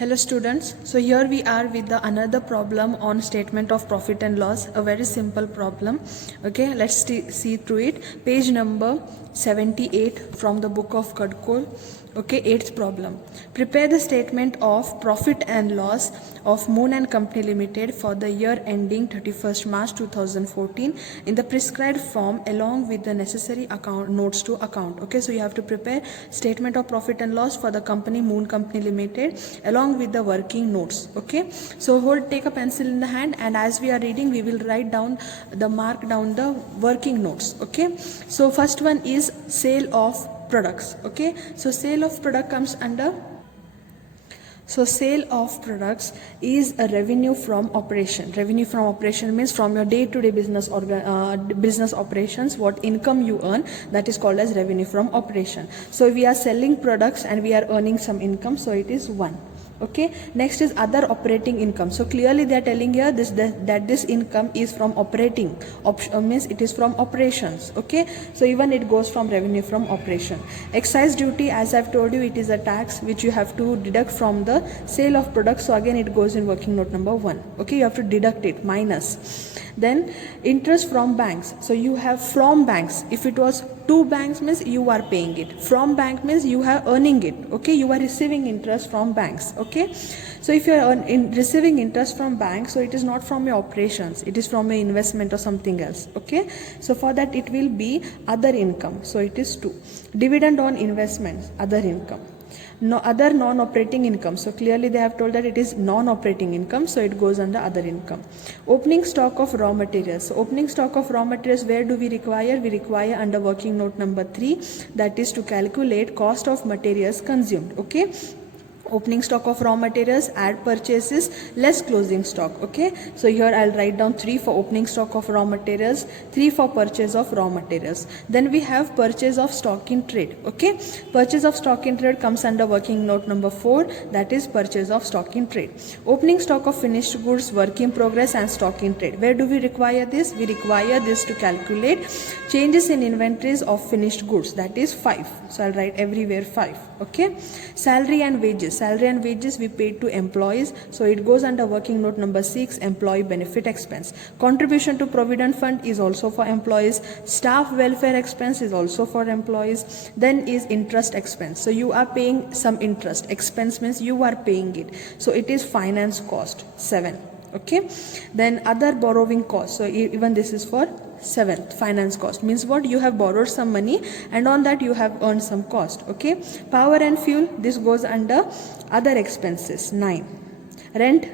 Hello students, so here we are with the another problem on statement of profit and loss, a very simple problem. Okay, let's see through it. Page number 78 from the book of Kadkol. Okay, 8th problem. Prepare the statement of profit and loss of Moon and Company Limited for the year ending 31st March 2014 in the prescribed form along with the necessary account notes to account. Okay, so you have to prepare statement of profit and loss for the company Moon Company Limited along with the working notes. Okay, so take a pencil in the hand, and as we are reading we will write down mark down the working notes. Okay, so first one is sale of products. Okay, so sale of product comes under, so sale of products is a revenue from operation. Revenue from operation means from your day-to-day business business operations, what income you earn, that is called as revenue from operation. So we are selling products and we are earning some income, so it is 1. Okay, next is other operating income. So clearly they are telling here that this income is from operating, means it is from operations. Okay, so even it goes from revenue from operation. Excise duty, as I've told you, it is a tax which you have to deduct from the sale of products. So again it goes in working note number 1. Okay, you have to deduct it, minus. Then interest from banks. So you have from banks. If it was to banks means you are paying it. From bank means you are earning it. Okay, you are receiving interest from banks. Okay, so if you are receiving interest from banks, so it is not from your operations, it is from your investment or something else. Okay, so for that it will be other income. So it is 2. Dividend on investments, other income. No other non-operating income. So clearly they have told that it is non-operating income, so it goes under other income. Opening stock of raw materials. So opening stock of raw materials, where do we require? We require under working note number 3, that is to calculate cost of materials consumed. Okay, opening stock of raw materials, add purchases, less closing stock. Okay, so here I'll write down 3 for opening stock of raw materials, 3 for purchase of raw materials. Then we have purchase of stock in trade. Okay, purchase of stock in trade comes under working note number 4, that is purchase of stock in trade. Opening stock of finished goods, work in progress and stock in trade. Where do we require this? We require this to calculate changes in inventories of finished goods, that is 5. So I'll write everywhere 5. Okay, salary and wages. Salary and wages we paid to employees, so it goes under working note number 6, employee benefit expense. Contribution to provident fund is also for employees. Staff welfare expense is also for employees. Then is interest expense. So you are paying some interest. Expense means you are paying it, so it is finance cost, 7. Okay, then other borrowing costs. So even this is for 7th. Finance cost means what? You have borrowed some money and on that you have earned some cost. Okay, power and fuel, this goes under other expenses, 9. Rent,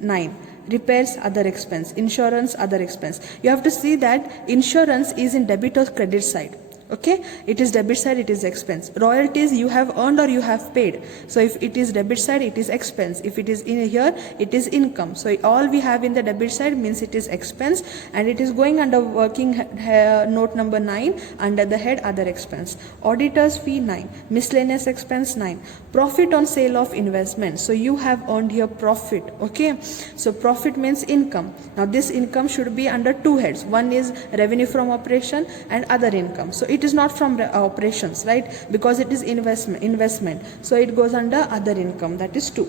9. Repairs, other expense. Insurance, other expense. You have to see that insurance is in debit or credit side. Okay, it is debit side, it is expense. Royalties you have earned or you have paid. So if it is debit side, it is expense. If it is in here, it is income. So all we have in the debit side means it is expense, and it is going under working note number 9 under the head other expense. Auditors fee, 9. Miscellaneous expense, 9. Profit on sale of investment. So you have earned here profit. Okay, so profit means income. Now this income should be under 2 heads. One is revenue from operation and other income. So it is not from operations, right? Because it is investment. So it goes under other income, that is 2.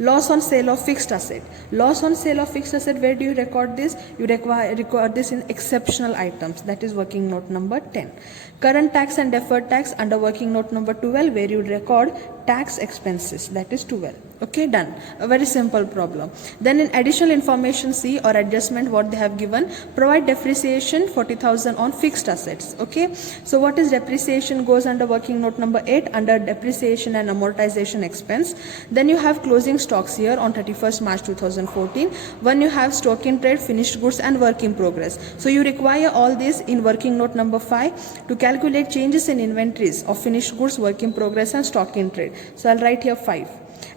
Loss on sale of fixed asset. Loss on sale of fixed asset, where do you record this? You record this in exceptional items, that is working note number 10. Current tax and deferred tax under working note number 12, where you record tax expenses, that is 12. Okay, done. A very simple problem. Then in additional information C or adjustment, what they have given, provide depreciation 40,000 on fixed assets. Okay, so what is depreciation? Goes under working note number 8 under depreciation and amortization expense. Then you have closing stocks here on 31st March 2014. When you have stock in trade, finished goods and work in progress. So you require all this in working note number 5 to calculate changes in inventories of finished goods, work in progress and stock in trade. So I'll write here 5.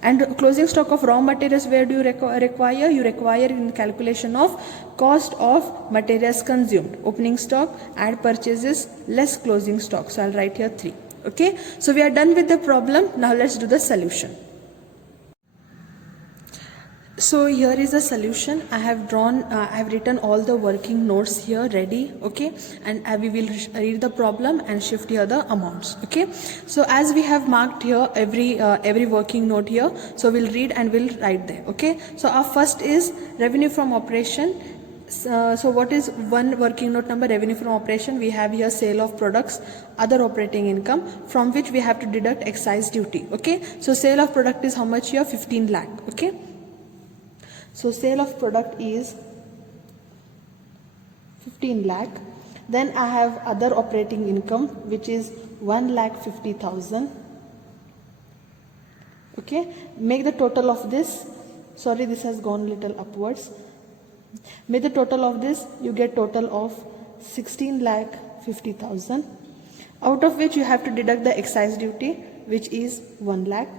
And closing stock of raw materials, where do you require? You require in calculation of cost of materials consumed. Opening stock, add purchases, less closing stock. So I'll write here 3. Okay, so we are done with the problem. Now let's do the solution. So here is the solution. I have written all the working notes here ready, okay, and we will read the problem and shift here the amounts, okay. So as we have marked here every working note here, so we'll read and we'll write there, okay. So our first is revenue from operation. So what is one working note number? Revenue from operation. We have here sale of products, other operating income, from which we have to deduct excise duty, okay. So sale of product is how much here? 15 lakh, okay. So sale of product is 15 lakh. Then I have other operating income, which is 1,50,000. Okay, make the total of this. Sorry, this has gone little upwards. Make the total of this, you get total of 16,50,000, out of which you have to deduct the excise duty, which is 1 lakh.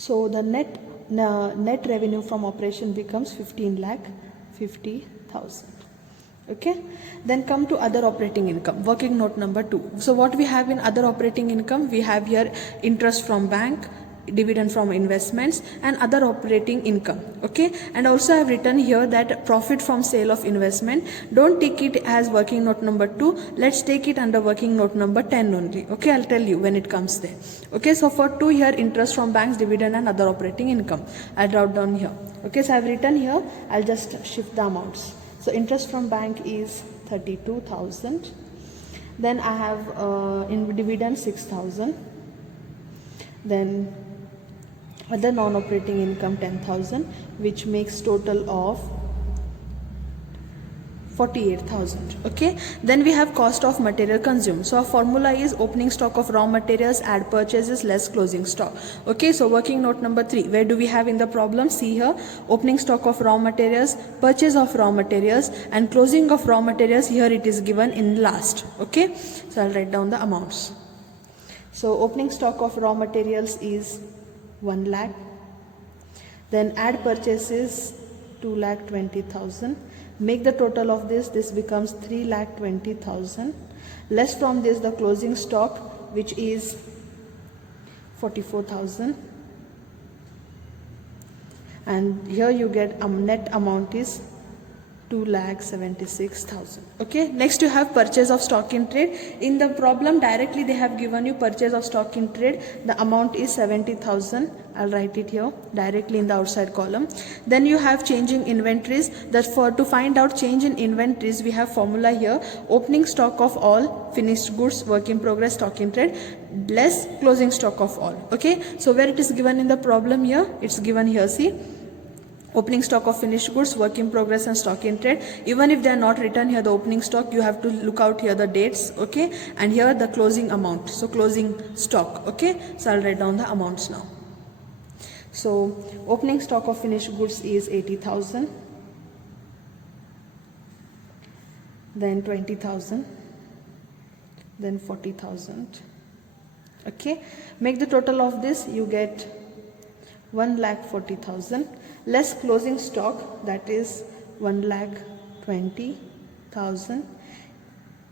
So the net revenue from operation becomes 15,50,000. Okay. Then come to other operating income, working note number 2. So what we have in other operating income, we have here interest from bank, dividend from investments, and other operating income, okay. And also I have written here that profit from sale of investment, don't take it as working note number 2, let's take it under working note number 10 only, okay. I'll tell you when it comes there, okay. So for 2 here, interest from banks, dividend, and other operating income, I'll write down here, okay. So I've written here, I'll just shift the amounts. So interest from bank is 32,000. Then I have in dividend 6,000. Then other non-operating income 10,000, which makes total of 48,000. Okay. Then we have cost of material consumed. So our formula is opening stock of raw materials, add purchases, less closing stock. Okay. So working note number 3. Where do we have in the problem? See here, opening stock of raw materials, purchase of raw materials, and closing of raw materials. Here it is given in last. Okay. So I'll write down the amounts. So opening stock of raw materials is 1 lakh. Then add purchases 2,20,000. Make the total of this becomes 3,20,000. Less from this the closing stock, which is 44,000. And here you get net amount is 2,76,000. Okay. Next you have purchase of stock in trade. In the problem directly they have given you purchase of stock in trade. The amount is 70,000. I'll write it here directly in the outside column. Then you have changing inventories. To find out change in inventories, we have formula here. Opening stock of all finished goods, work in progress, stock in trade, less closing stock of all. Okay. So where it is given in the problem here, it's given here. See, opening stock of finished goods, work in progress, and stock in trade. Even if they are not written here the opening stock, you have to look out here the dates, okay, and here the closing amount, so closing stock. Okay. So I'll write down the amounts now. So opening stock of finished goods is 80,000, then 20,000, then 40,000. Okay. Make the total of this, you get 1,40,000. Less closing stock, that is 1,20,000,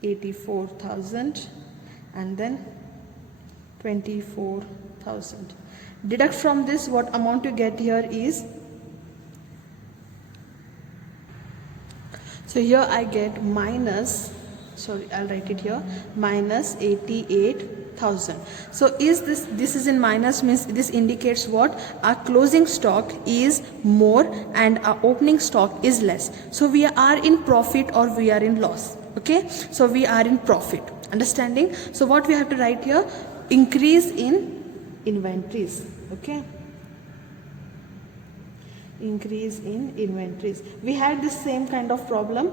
84,000, and then 24,000. Deduct from this, what amount you get here is, so here I get minus, sorry, I'll write it here, minus 88,000. So is this is in minus, means this indicates what? Our closing stock is more and our opening stock is less. So we are in profit or we are in loss. Okay. So we are in profit. Understanding? So what we have to write here? Increase in inventories. Okay. Increase in inventories. We had this same kind of problem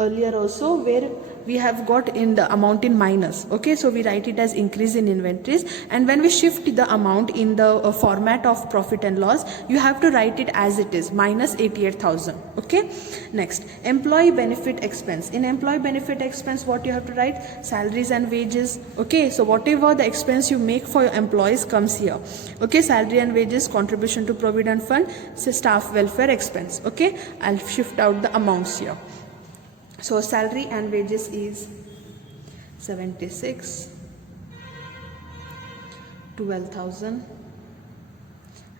earlier also, where we have got in the amount in minus. Okay, so we write it as increase in inventories, and when we shift the amount in the format of profit and loss, you have to write it as it is, minus 88,000. Okay. Next, employee benefit expense. In employee benefit expense, what you have to write? Salaries and wages. Okay, so whatever the expense you make for your employees comes here. Okay, salary and wages, contribution to provident fund, staff welfare expense. Okay, I'll shift out the amounts here. So salary and wages is 76, 12,000,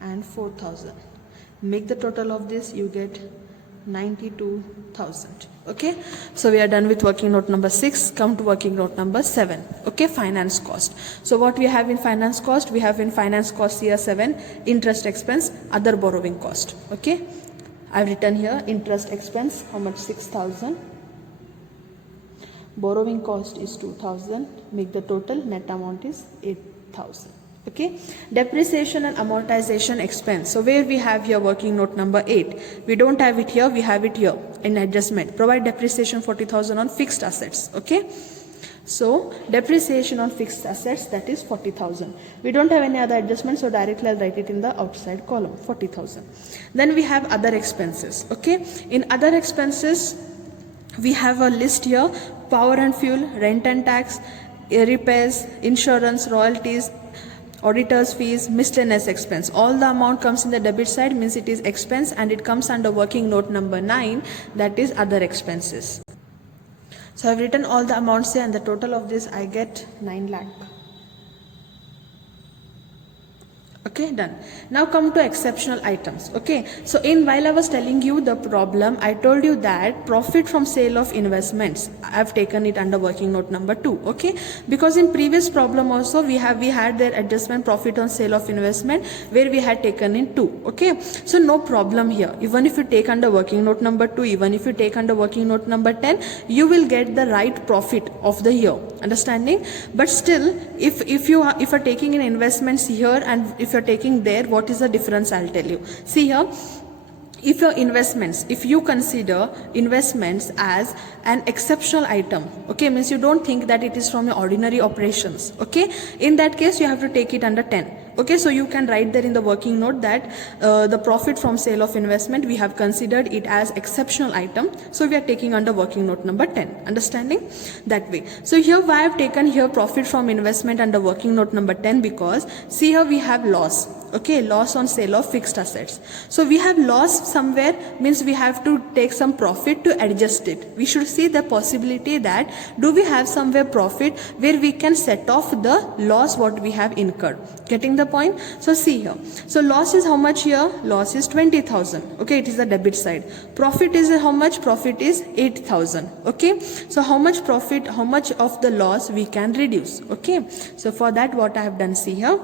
and 4,000. Make the total of this, you get 92,000. Okay, so we are done with working note number 6. Come to working note number 7. Okay, finance cost. So what we have in finance cost? We have in finance cost here 7, interest expense, other borrowing cost. Okay, I've written here interest expense, how much? 6,000. Borrowing cost is 2,000. Make the total net amount is 8,000. Okay, depreciation and amortization expense. So where we have here working note number 8, we don't have it here, we have it here in adjustment. Provide depreciation 40,000 on fixed assets. Okay, so depreciation on fixed assets, that is 40,000. We don't have any other adjustment, so directly I'll write it in the outside column, 40,000. Then we have other expenses. Okay, in other expenses we have a list here: power and fuel, rent and tax, repairs, insurance, royalties, auditors fees, miscellaneous expense. All the amount comes in the debit side, means it is expense, and it comes under working note number 9, that is other expenses. So I've written all the amounts here, and the total of this I get 9 lakh. Okay, done. Now come to exceptional items. Okay, so while I was telling you the problem, I told you that profit from sale of investments, I've taken it under working note number 2. Okay, because in previous problem also we had their adjustment profit on sale of investment, where we had taken in 2. Okay, so no problem here. Even if you take under working note number 2, even if you take under working note number 10, you will get the right profit of the year. Understanding? But still, if you are taking in investments here and if you're taking there, what is the difference? I'll tell you. See here, if your investments, if you consider investments as an exceptional item, okay, means you don't think that it is from your ordinary operations. Okay, in that case you have to take it under 10. Okay, so you can write there in the working note that the profit from sale of investment, we have considered it as exceptional item, so we are taking under working note number 10. Understanding? That way. So here why I have taken here profit from investment under working note number 10, because see here we have loss. Okay, loss on sale of fixed assets. So we have loss somewhere, means we have to take some profit to adjust it. We should see the possibility that do we have somewhere profit where we can set off the loss what we have incurred. Getting the point? So see here. So loss is how much here? Loss is 20,000. Okay, it is the debit side. Profit is how much? Profit is 8,000. Okay, so how much profit, how much of the loss we can reduce? Okay, so for that what I have done, see here.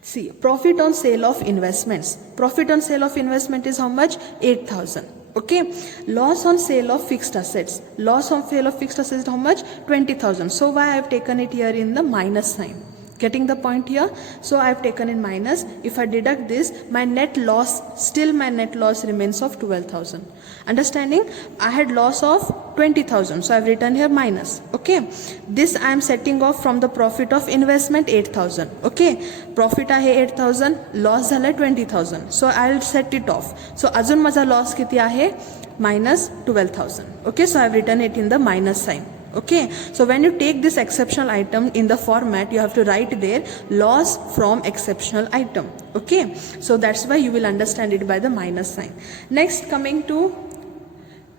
See, profit on sale of investments. Profit on sale of investment is how much? 8,000. Okay, loss on sale of fixed assets. Loss on sale of fixed assets is how much? 20,000. So why I have taken it here in the minus sign? Getting the point here? So I have taken in minus. If I deduct this, my net loss, still my net loss remains of 12,000. Understanding? I had loss of 20,000. So I have written here minus. Okay. This I am setting off from the profit of investment 8,000. Okay. Profit आहे 8,000. Loss झाला 20,000. So I will set it off. So अजून माझा loss किती आहे? Minus 12,000. Okay. So I have written it in the minus sign. Okay, so when you take this exceptional item in the format, you have to write there loss from exceptional item. Okay, so that's why you will understand it by the minus sign. Next, coming to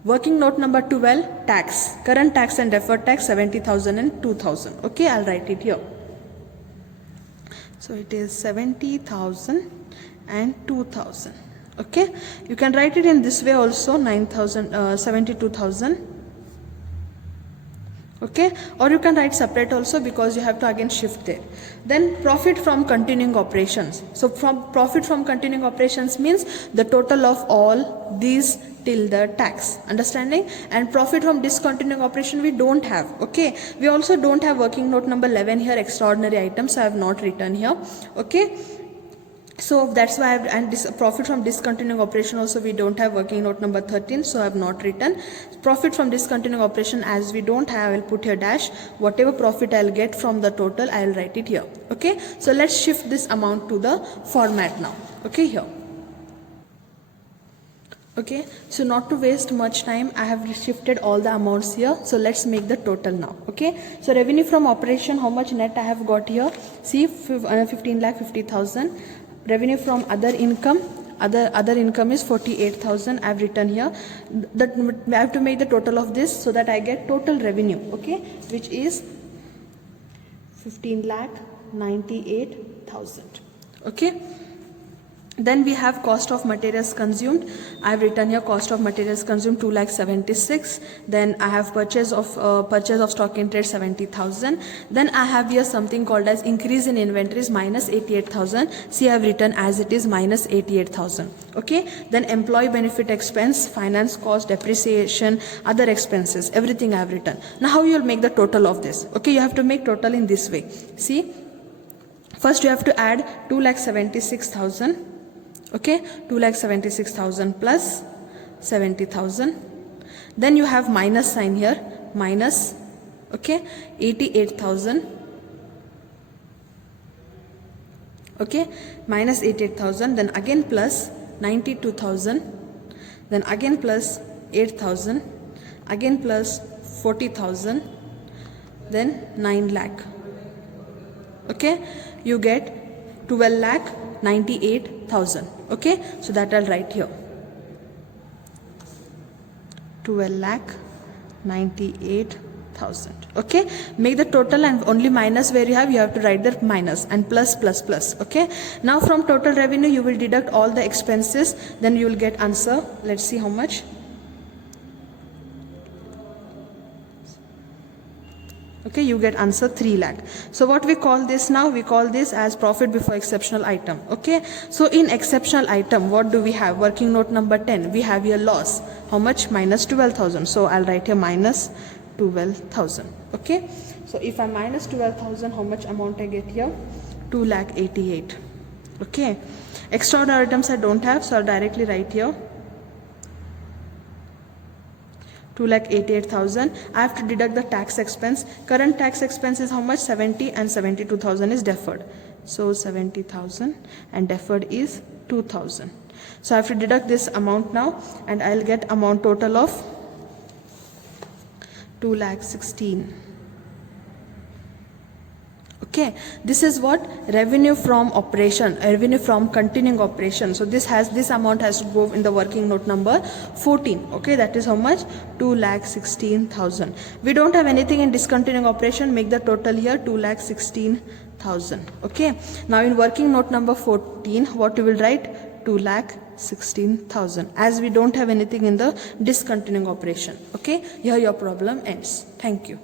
working note number 12, tax. Current tax and deferred tax 70,000 and 2,000. Okay, I'll write it here. So it is 70,000 and 2,000. Okay, you can write it in this way also, 72,000. Okay, or you can write separate also, because you have to again shift there. Then profit from continuing operations. So from profit from continuing operations means the total of all these till the tax. Understanding? And profit from discontinuing operation we don't have. Okay, we also don't have working note number 11 here, extraordinary items, so I have not written here. Okay, so that's why profit from discontinuing operation also we don't have, working note number 13, so I have not written. Profit from discontinuing operation, as we don't have, I will put here dash. Whatever profit I'll get from the total, I will write it here. Okay, so let's shift this amount to the format now. Okay, here. Okay, so not to waste much time, I have shifted all the amounts here. So let's make the total now. Okay, so revenue from operation, how much net I have got here? See, 15,50,000. Revenue from other income, other income is 48,000. I have written here. That I have to make the total of this so that I get total revenue. Okay, which is 15,98,000. Okay. Then we have cost of materials consumed. I have written here cost of materials consumed 2,76,000. Then I have purchase of stock in trade 70,000. Then I have here something called as increase in inventories minus 88,000. See, I have written as it is minus 88,000. Okay. Then employee benefit expense, finance cost, depreciation, other expenses, everything I have written. Now how you will make the total of this? Okay, you have to make total in this way. See, first you have to add 2,76,000. Okay, 2,76,000 plus 70,000. Then you have minus sign here, minus, okay, 88,000. Okay, minus 88,000. Then again plus 92,000. Then again plus 8,000. Again plus 40,000. Then 9 lakh. Okay, you get 12,98,000. Okay, so that I'll write here. 12,98,000. Okay, make the total and only minus where you have to write the minus and plus plus plus. Okay, now from total revenue you will deduct all the expenses, then you will get answer. Let's see how much. Okay, you get answer 3 lakh. So what we call this now? We call this as profit before exceptional item. Okay, so in exceptional item, what do we have? Working note number 10, we have here loss. How much? Minus 12,000. So I'll write here minus 12,000. Okay, so if I minus 12,000, how much amount I get here? 2,88,000. Okay, extraordinary items I don't have, so I'll directly write here 2,88,000. I have to deduct the tax expense. Current tax expense is how much? 70, and 72,000 is deferred. So 70,000 and deferred is 2,000. So I have to deduct this amount now, and I'll get amount total of 2,16,000. Okay, this is what revenue from operation, revenue from continuing operation. So this amount has to go in the working note number 14. Okay, that is how much? 2,16,000. We don't have anything in discontinuing operation. Make the total here 2,16,000. Okay, now in working note number 14, what you will write? 2,16,000, as we don't have anything in the discontinuing operation. Okay, here your problem ends. Thank you.